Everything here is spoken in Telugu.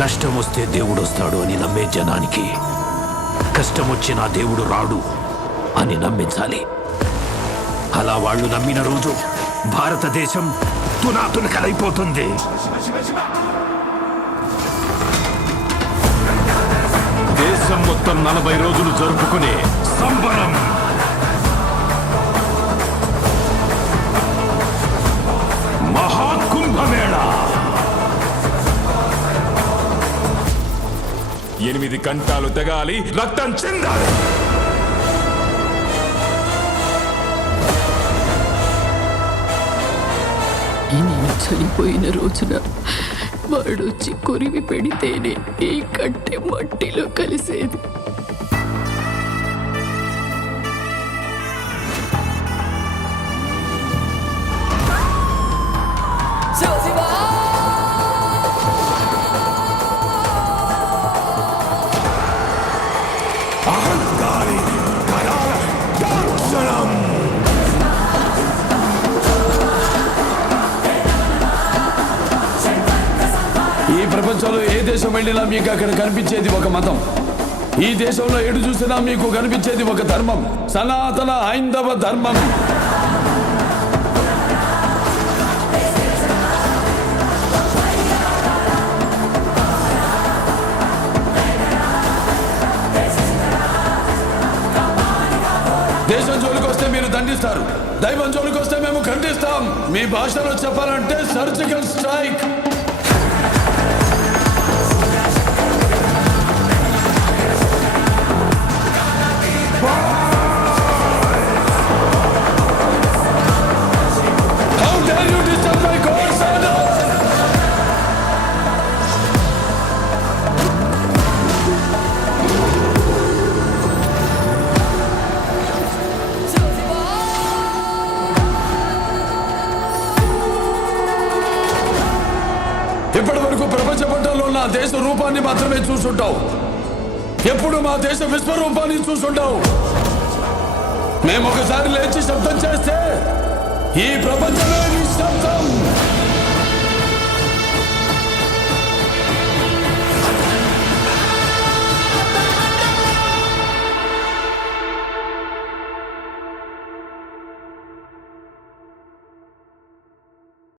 కష్టం వస్తే దేవుడు వస్తాడు అని నమ్మే జనానికి కష్టం వచ్చినా దేవుడు రాడు అని నమ్మించాలి. అలా వాళ్ళు నమ్మిన రోజు భారతదేశం తునాతునకలైపోతుంది. దేశం మొత్తం 40 రోజులు జరుపుకునే సంబరం, మహాకుంభమేళ. 8 గంటలు తెగాలి, రక్తం చెందాలి. నేను చనిపోయిన రోజున వాడొచ్చి కొరివి పెడితేనే ఈ కట్టె మట్టిలో కలిసేది. ఈ ప్రపంచంలో ఏ దేశం వెళ్ళినా మీకు అక్కడ కనిపించేది ఒక మతం. ఈ దేశంలో ఎటు చూసినా మీకు కనిపించేది ఒక ధర్మం, సనాతన హైందవ ధర్మం. దేశం జోలికి వస్తే మీరు దండిస్తారు, దైవం జోలికి వస్తే మేము ఖండిస్తాం. మీ భాషలో చెప్పాలంటే surgical strike. How dare you disturb my God's order? ఇప్పటి వరకు ప్రపంచ పట్టణంలో ఉన్న దేశ రూపాన్ని మాత్రమే చూసుంటావు. ఎప్పుడు మా దేశ విశ్వరూపాన్ని చూసుంటావు. మేము ఒకసారి లేచి శబ్దం చేస్తే ఈ ప్రపంచమే నిశ్శబ్దం.